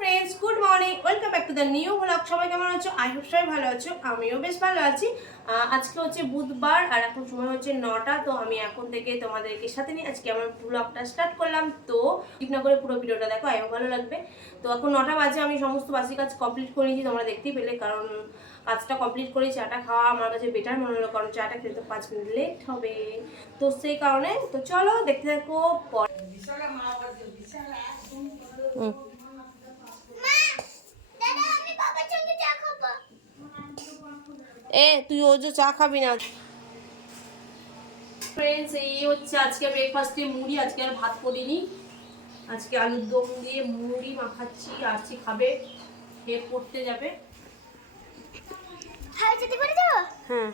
Friends, good morning, welcome back to the new blog. সবাই কেমন আছো? আই হোপ সবাই ভালো আছো, আমিও বেশ ভালো আছি। আজকে হচ্ছে বুধবার আর এখন সময় হচ্ছে 9টা। তো আমি এখন থেকে তোমাদেরকে সাথে নিয়ে আজকে আমার ব্লগটা স্টার্ট করলাম। তো ঠিক না করে পুরো ভিডিওটা দেখো, আমিও ভালো লাগবে। তো এখন 9টা বাজে, আমি সমস্ত বাসি কাজ কমপ্লিট করে নিয়েছি, তোমরা দেখতেই পেলে। কারণ কাজটা কমপ্লিট করে চাটা খাওয়া আমার কাছে বেটার মনে হলো, কারণ চাটা খেতে 5 মিনিট লেট হবে। তো সেই কারণে তো চলো দেখতে থাকো। তুই ও যে চা খাবি না। ফ্রেন্ডস, এই হচ্ছে আজকে ব্রেকফাস্টে মুড়ি। আজকে আর ভাত করিনি, আজকে আলুর দম দিয়ে মুড়ি মাখাচ্ছি। আসছি খাবে, খেয়ে পড়তে যাবে। হ্যাঁ,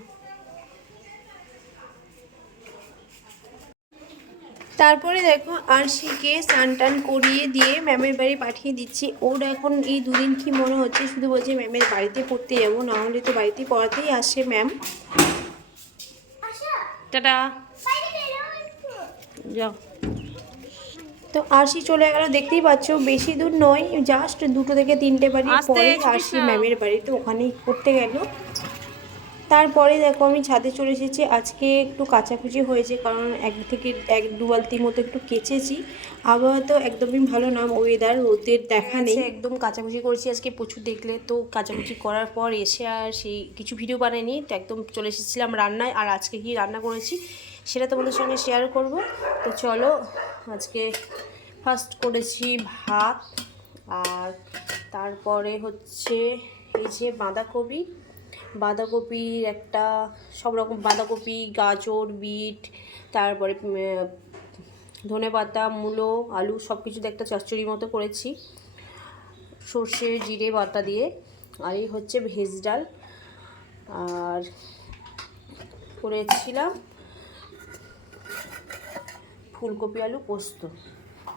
তারপরে দেখো আরশিকে স্নান টান করিয়ে দিয়ে ম্যামের বাড়ি পাঠিয়ে দিচ্ছি। ওর এখন এই দুদিন কি মনে হচ্ছে, শুধু বলছে ম্যামের বাড়িতে পড়তে যাবো, না হলে তো বাড়িতে পড়াতেই আসে ম্যাম। টাটা, যাও। তো আরশি চলে গেল, দেখতেই পাচ্ছ বেশি দূর নয়, জাস্ট 2 থেকে 3টে বাড়ি পরে আরশি ম্যামের বাড়ি। তো ওখানেই পড়তে গেল। তারপরে দেখো আমি ছাদে চলে এসেছি। আজকে একটু কাচাকুচি হয়েছে, কারণ 1 থেকে 2 বালতির মতো একটু কেচেছি। আবহাওয়া তো একদমই ভালো না, ওয়েদার রোদের দেখা নেই, একদম কাচাকুচি করেছি আজকে প্রচুর। দেখলে তো কাচাকুচি করার পর এসে আর সেই কিছু ভিডিও বানাইনি, তো একদম চলে এসেছিলাম রান্নায়। আর আজকে কি রান্না করেছি সেটা তোমাদের সঙ্গে শেয়ার করব। তো চলো, আজকে ফার্স্ট করেছি ভাত, আর তারপরে হচ্ছে এই যে বাঁধাকপির একটা, সব রকম বাঁধাকপি, গাজর, বিট, তারপরে ধনেপাতা, মূলো, আলু সব কিছুতে একটা চচ্চড়ি মতো করেছি, সর্ষে জিরে বাটা দিয়ে। আর এই হচ্ছে ভেজ ডাল, আর করেছিলাম ফুলকপি আলু পোস্ত।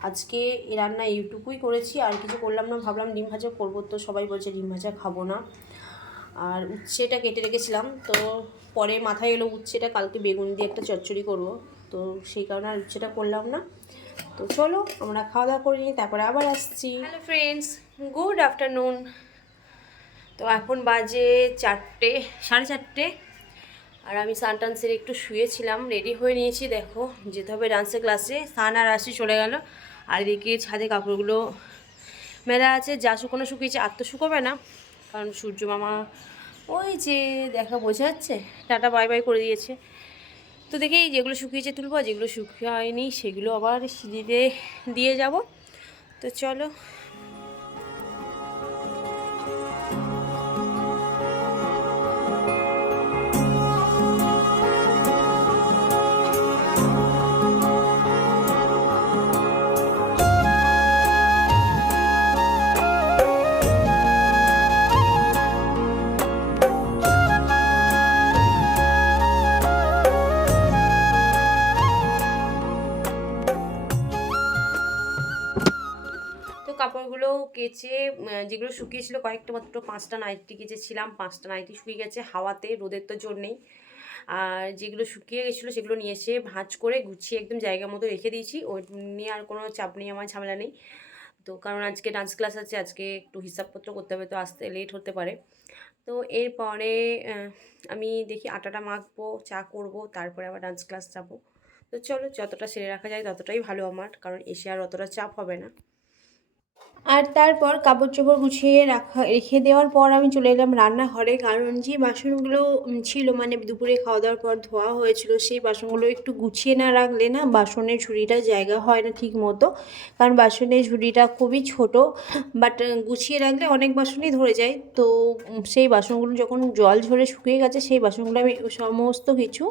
আজকে এই রান্না এইটুকুই করেছি, আর কিছু করলাম না। ভাবলাম ডিম ভাজা করবো, তো সবাই বলছে ডিম ভাজা খাবো না। আর উচ্ছেটা কেটে রেখেছিলাম, তো পরে মাথায় এলো উচ্ছেটা কালকে বেগুন দিয়ে একটা চচ্চড়ি করব, তো সেই কারণে আর উচ্ছেটা করলাম না। তো চলো আমরা খাওয়া দাওয়া করে নিই, তারপরে আবার আসছি। Hello friends, good afternoon. তো এখন বাজে 4টে, 4:30। আর আমি স্নান টান সেরে একটু শুয়েছিলাম, রেডি হয়ে নিয়েছি। দেখো যেতে হবে ডান্সের ক্লাসে। স্নান আর আসি চলে গেল। আর এদিকে ছাদে কাপড়গুলো মেলা আছে, যা শুকনো শুকিয়েছে, আর তো শুকোবে না, কারণ সূর্য মামা ওই যে দেখা বোঝা যাচ্ছে টাটা বাই বাই করে দিয়েছে। তো দেখি যেগুলো শুকিয়েছে তুলবো, যেগুলো শুকিয়েনি সেগুলো আবার সিঁড়িতে দিয়ে যাব। তো চলো। কাপড়গুলো কেচে যেগুলো শুকিয়েছিল কয়েকটা মাত্র 5টা নাইটি কেচেছিলাম, 5টা নাইটি শুকিয়ে গেছে হাওয়াতে, রোদের তো জোর নেই। আর যেগুলো শুকিয়ে গেছিলো সেগুলো নিয়ে এসে ভাঁজ করে গুছিয়ে একদম জায়গা মতো রেখে দিয়েছি। ওই নিয়ে আর কোনো চাপ নেই, আমার ঝামেলা নেই। তো কারণ আজকে ডান্স ক্লাস আছে, আজকে একটু হিসাবপত্র করতে হবে, তো আসতে লেট হতে পারে। তো এরপরে আমি দেখি আটাটা মাখবো, চা করব, তারপরে আবার ডান্স ক্লাস যাব। তো চলো, যতটা সেরে রাখা যায় ততটাই ভালো আমার, কারণ এসে আর অতটা চাপ হবে না। আর তারপর কাপড় চোপড় গুছিয়ে রেখে দেওয়ার পর আমি চলে এলাম রান্নাঘরে, কারণ যে বাসনগুলো ছিল, মানে দুপুরে খাওয়া দাওয়ার পর ধোয়া হয়েছিল, সেই বাসনগুলো একটু গুছিয়ে না রাখলে না বাসনের ঝুড়িটা জায়গা হয় না ঠিক মতো। কারণ বাসনের ঝুড়িটা খুবই ছোট, বাট গুছিয়ে রাখলে অনেক বাসনই ধরে যায়। তো সেই বাসনগুলো যখন জল ঝরে শুকিয়ে গেছে, সেই বাসনগুলো আমি সমস্ত কিছু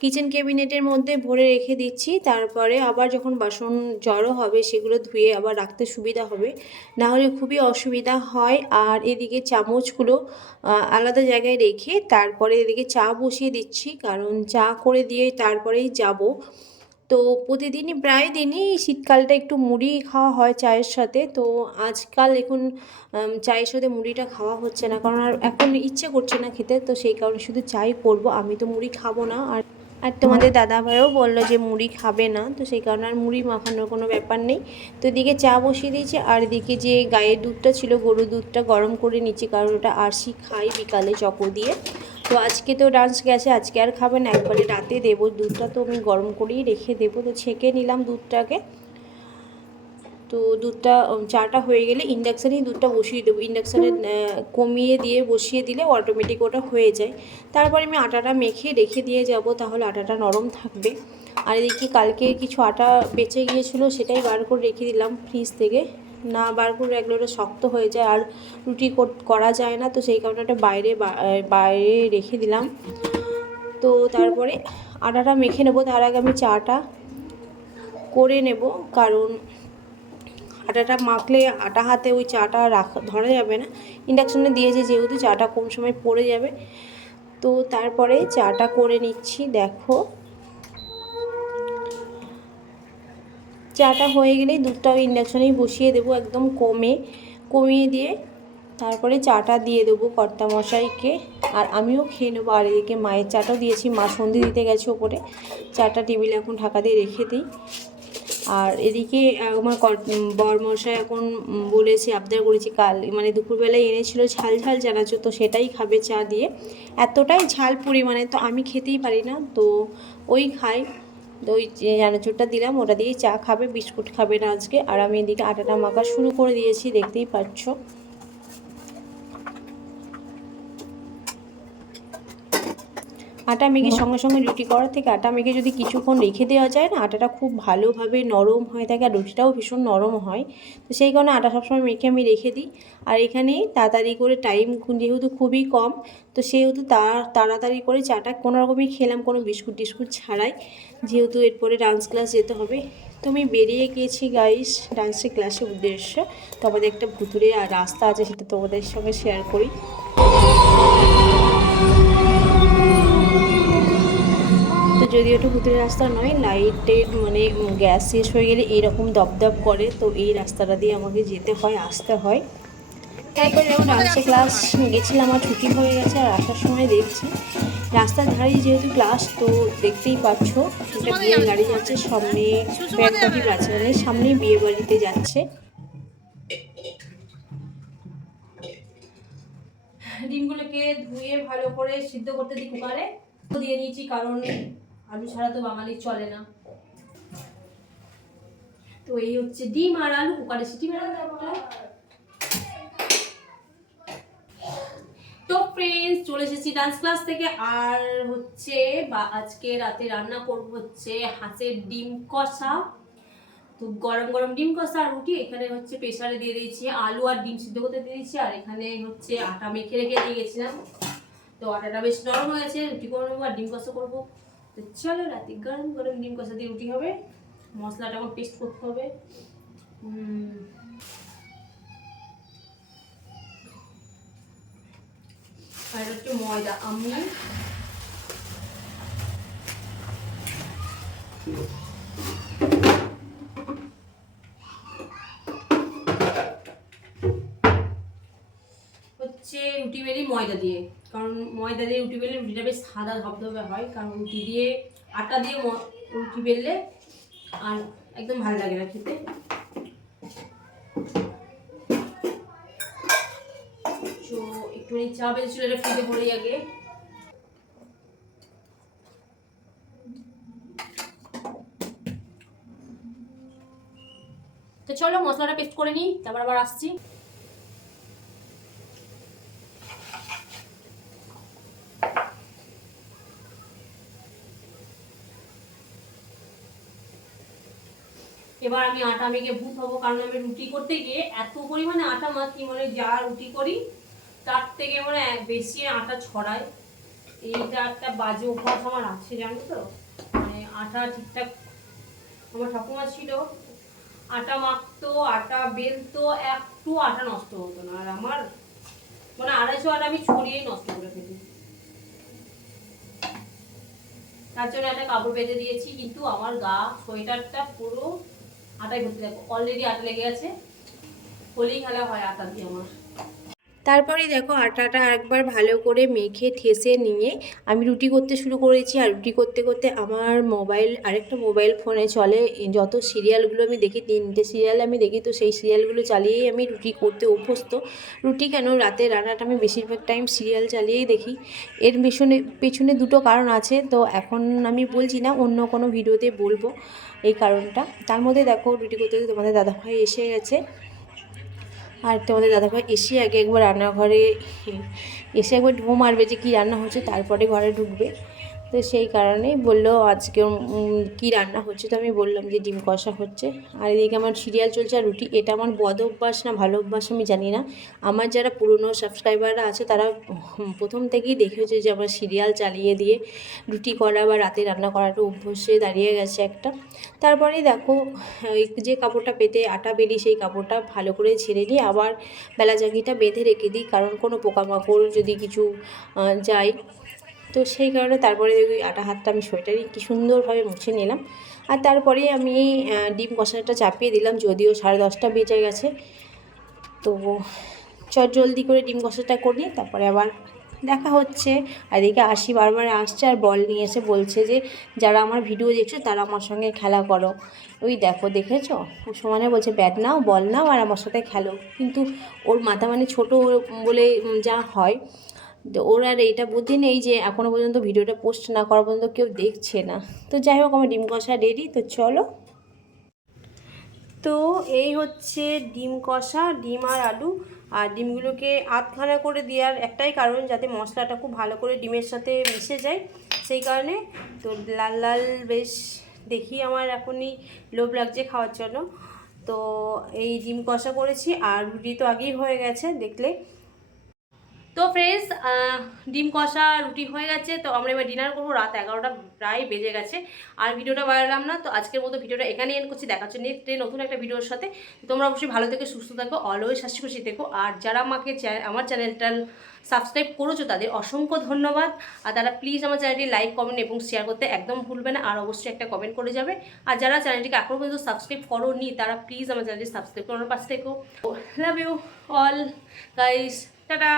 কিচেন ক্যাবিনেটের মধ্যে ভরে রেখে দিচ্ছি। তারপরে আবার যখন বাসন জড়ো হবে সেগুলো ধুয়ে আবার রাখতে সুবিধা হবে, না হলে খুবই অসুবিধা হয়। আর এদিকে চামচগুলো আলাদা জায়গায় রেখে তারপরে এদিকে চা বসিয়ে দিচ্ছি, কারণ চা করে দিয়ে তারপরেই যাব। তো প্রতিদিনই প্রায় দিনই শীতকালটা একটু মুড়ি খাওয়া হয় চায়ের সাথে। তো আজকাল এখন চায়ের সাথে মুড়িটা খাওয়া হচ্ছে না, কারণ আর এখন ইচ্ছে করছে না খেতে, তো সেই কারণে শুধু চাই করব। আমি তো মুড়ি খাবো না। আর আর তোমাদের দাদাভাইও বললো যে মুড়ি খাবে না, তো সেই কারণে আর মুড়ি মাখানোর কোনো ব্যাপার নেই। তো এদিকে চা বসিয়ে দিয়েছি, আর এদিকে যে গায়ের দুধটা ছিল গরুর দুধটা গরম করে নিচ্ছি, কারণ ওটা আরশি খাই বিকালে চকো দিয়ে। তো আজকে তো ডান্স গেছে, আজকে আর খাবে না, একবারে রাতে দেবো দুধটা, তো আমি গরম করেই রেখে দেবো। তো ছেঁকে নিলাম দুধটাকে। তো দুধটা চাটা হয়ে গেলে ইন্ডাকশানেই দুধটা বসিয়ে দেবো, ইন্ডাকশানে কমিয়ে দিয়ে বসিয়ে দিলে অটোমেটিক ওটা হয়ে যায়। তারপরে আমি আটাটা মেখে রেখে দিয়ে যাব, তাহলে আটাটা নরম থাকবে। আর এদিকে কালকে কিছু আটা বেঁচে গিয়েছিলো, সেটাই বার করে রেখে দিলাম ফ্রিজ থেকে। না বার করে রাখলে ওটা শক্ত হয়ে যায় আর রুটি করা যায় না, তো সেই কারণে ওটা বাইরে রেখে দিলাম। তো তারপরে আটাটা মেখে নেবো, তার আগে আমি চাটা করে নেব, কারণ আটাটা মাখলে আটা হাতে ওই চাটা ধরা যাবে না। ইন্ডাকশনে দিয়েছে যেহেতু চাটা কম সময় পড়ে যাবে। তো তারপরে চাটা করে নিচ্ছি। দেখো চাটা হয়ে গেলেই দুধটাও ইন্ডাকশনেই বসিয়ে দেবো একদম কমিয়ে দিয়ে, তারপরে চাটা দিয়ে দেবো কর্তামশাইকে, আর আমিও খেয়ে নেবো। আর এদিকে মায়ের চাটাও দিয়েছি, মা সন্ধে দিতে গেছে ওপরে, চাটা টেবিলে এখন ঢাকা দিয়ে রেখে দিই। আর এদিকে আমার বরমশাই এখন বলেছে, আবদার করেছি, কাল মানে দুপুরবেলায় এনেছিল ঝাল ঝাল চানাচুর, তো সেটাই খাবে চা দিয়ে। এতটাই ঝাল পরিমাণে তো আমি খেতেই পারি না, তো ওই খাই। তো ওই চানাচুরটা দিলাম, ওটা দিয়েই চা খাবে, বিস্কুট খাবে না আজকে। আর আমি এদিকে আটাটা মাখা শুরু করে দিয়েছি, দেখতেই পাচ্ছ। আটা মেখে সঙ্গে সঙ্গে রুটি করার থেকে আটা মেখে যদি কিছুক্ষণ রেখে দেওয়া যায় না, আটাটা খুব ভালোভাবে নরম হয়ে থাকে, আর রুটিটাও ভীষণ নরম হয়। তো সেই কারণে আটা সবসময় মেখে আমি রেখে দিই। আর এখানে তাড়াতাড়ি করে টাইম যেহেতু খুবই কম, তো সেহেতু তাড়াতাড়ি করে চাটা কোনো রকমই খেলাম, কোনো বিস্কুট টিস্কুট ছাড়াই, যেহেতু এরপরে ডান্স ক্লাস যেতে হবে। তো আমি বেরিয়ে গিয়েছি গাইস ডান্সের ক্লাসের উদ্দেশ্যে। তো আমাদের একটা ভুতুরে রাস্তা আছে, সেটা তোমাদের সঙ্গে শেয়ার করি। তো যদিও একটু ভুতুরে রাস্তা নয়, লাইটের মানে গ্যাস শেষ হয়ে গেলে এইরকম দপদপ করে, তো এই রাস্তাটা দিয়ে আমাকে যেতে হয়, আসতে হয়। তারপরে যখন ডান্সের ক্লাস গেছিলাম, আমার ছুটি হয়ে গেছে, আর আসার সময় দেখছি রাস্তার ধারেই যেহেতু ক্লাস, তো দেখতেই পাচ্ছ একটা বিয়ের গাড়ি যাচ্ছে, সামনে ব্যাগ পার্টি আছে, মানে সামনেই বিয়ে বাড়িতে যাচ্ছে। ডিমগুলোকে ধুয়ে ভালো করে সিদ্ধ করতে দিই কুকারে দিয়ে নিয়েছি, কারণ আলু ছাড়া তো বাঙালির চলে না। তো এই হচ্ছে ডিম আর আলু, কুকারে সিটি মেরে একটা। তো ফ্রেন্ডস, চলে এসেছি ডান্স ক্লাস থেকে। আর হচ্ছে আজকে রাতে রান্না করব হচ্ছে হাঁসের ডিম কষা। তো গরম গরম ডিম কষা আর রুটি। এখানে হচ্ছে প্রেসারে দিয়ে দিয়েছি, আলু আর ডিম সিদ্ধ করতে দিয়ে দিয়েছি। আর এখানে হচ্ছে আটা মেখে রেখে দিয়ে গেছিলাম, তো আটাটা বেশ নরম হয়ে গেছে। রুটি করে নেবো আর ডিম কষা করবো। তো চলো রাতে গরম গরম ডিম কষা দিয়ে রুটি হবে। মশলাটা এখন পেস্ট করতে হবে। আর একটু ময়দা আমি হচ্ছে রুটি বেলি ময়দা দিয়ে, কারণ ময়দা দিয়ে রুটি বেললে রুটিটা বেশ সাদা ধবধবে হয়, কারণ রুটি দিয়ে আটা দিয়ে রুটি বেললে আর একদম ভালো লাগে না খেতে। তো একটুখানি চা বেলছিল, এটা ফ্রিজে ভরে আগে। তো চলো মশলাটা পেস্ট করে নিই, তারপর আবার আসছি। এবার আমি আটা মেখে ভূত হবো, কারণ আমি রুটি করতে গিয়ে এত পরিমাণে আটা মাখি, মানে যা রুটি করি তার থেকে মানে বেশি আটা ছড়ায়। এইটা একটা বাজে অভ্যাস আমার আছে, জানো তো, মানে আটা ঠিকঠাক। আমার ঠাকুমা ছিল, আটা মাখতো, আটা বেলতো, একটু আটা নষ্ট হতো না। আর আমার মানে 250 আটা আমি ছড়িয়েই নষ্ট করে ফেলি। তার জন্য একটা কাপড় বেঁধে দিয়েছি, কিন্তু আমার গা সোয়েটারটা পুরো আটায় ভর্তি। দেখো অলরেডি আটা লেগে গেছে, হোলি খেলা হয় আটা দিয়ে আমার। তারপরে দেখো আটাটা একবার ভালো করে মেখে ঠেসে নিয়ে আমি রুটি করতে শুরু করেছি। আর রুটি করতে করতে আমার আরেকটা মোবাইল ফোনে চলে যত সিরিয়ালগুলো আমি দেখি, 3টে সিরিয়াল আমি দেখি, তো সেই সিরিয়ালগুলো চালিয়েই আমি রুটি করতে অভ্যস্ত। রুটি কেন, রাতে রান্নাটা আমি বেশিরভাগ টাইম সিরিয়াল চালিয়েই দেখি। এর পেছনে দুটো কারণ আছে, তো এখন আমি বলছি না, অন্য কোনো ভিডিওতে বলবো এই কারণটা। তার মধ্যে দেখো রুটি করতে করতে তোমাদের দাদাভাই এসে গেছে। আর তোমাদের দাদাভাই এসে আগে একবার রান্নাঘরে এসে একবার ঢো মারবে যে কী রান্না হচ্ছে, তারপরে ঘরে ঢুকবে। তো সেই কারণেই বললো আজকে কী রান্না হচ্ছে, তো আমি বললাম যে ডিম কষা হচ্ছে। আর এদিকে আমার সিরিয়াল চলছে আর রুটি। এটা আমার বদ অভ্যাস না ভালো অভ্যাস আমি জানি না। আমার যারা পুরনো সাবস্ক্রাইবাররা আছে তারা প্রথম থেকেই দেখেছে যে আমার সিরিয়াল চালিয়ে দিয়ে রুটি করা বা রাতে রান্না করাটা অভ্যাসে দাঁড়িয়ে গেছে একটা। তারপরেই দেখো যে কাপড়টা পেতে আটা বেলি সেই কাপড়টা ভালো করে ছেড়ে নিয়ে আবার বেলা জাগিটা বেঁধে রেখে দিই, কারণ কোনো পোকামাকড় যদি কিছু যায়, তো সেই কারণে তারপরে ওই আটা হাতটা আমি সোয়েটারই কি সুন্দরভাবে মুছে নিলাম। আর তারপরে আমি ডিম কষাটা চাপিয়ে দিলাম, যদিও 10:30 বেজে গেছে। তো জলদি করে ডিম কষাটা করি, তারপরে আবার দেখা হচ্ছে। আর এদিকে আশি বারবার আসছে আর বল নিয়ে এসে বলছে যে যারা আমার ভিডিও দেখছো তারা আমার সঙ্গে খেলা করো। ওই দেখো, দেখেছো, ও সমানে বলছে ব্যাট নাও, বল নাও আর আমার সাথে খেলো। কিন্তু ওর মাথা মানে ছোটো বলে যা হয়, ওর আর এইটা বুদ্ধি নেই যে এখনও পর্যন্ত ভিডিওটা পোস্ট না করা পর্যন্ত কেউ দেখছে না। তো যাই হোক, আমার ডিম কষা রেডি, তো চলো। তো এই হচ্ছে ডিম কষা, ডিম আর আলু। আর ডিমগুলোকে আধখানা করে দেওয়ার একটাই কারণ, যাতে মশলাটা খুব ভালো করে ডিমের সাথে মিশে যায়, সেই কারণে। তো লাল লাল বেশ দেখি আমার এখনই লোভ লাগছে খাওয়ার জন্য। তো এই ডিম কষা করেছি আর রুটি তো আগেই হয়ে গেছে দেখলে। তো ফ্রেন্ডস, ডিম কষা রুটি হয়ে গেছে, তো আমরা এবার ডিনার করবো। রাত 11টা প্রায় বেজে গেছে। আর ভিডিওটা বাড়ালাম না, তো আজকের মতো ভিডিওটা এখানেই এন্ড করছি। দেখা হচ্ছে নেক্সট ডে নতুন একটা ভিডিওর সাথে। তোমরা অবশ্যই ভালো থেকে সুস্থ থাকো, অলওয়েজ হাসি খুশি থেকো। আর যারা আমাকে আমার চ্যানেলটা সাবস্ক্রাইব করেছো তাদের অসংখ্য ধন্যবাদ। আর তারা প্লিজ আমার চ্যানেলটি লাইক, কমেন্ট এবং শেয়ার করতে একদম ভুলবে না। আর অবশ্যই একটা কমেন্ট করে যাবে। আর যারা চ্যানেলটিকে এখনও পর্যন্ত সাবস্ক্রাইব করোনি তারা প্লিজ আমার চ্যানেলটি সাবস্ক্রাইব করার পাশ থেকো। Love you all guys, tata.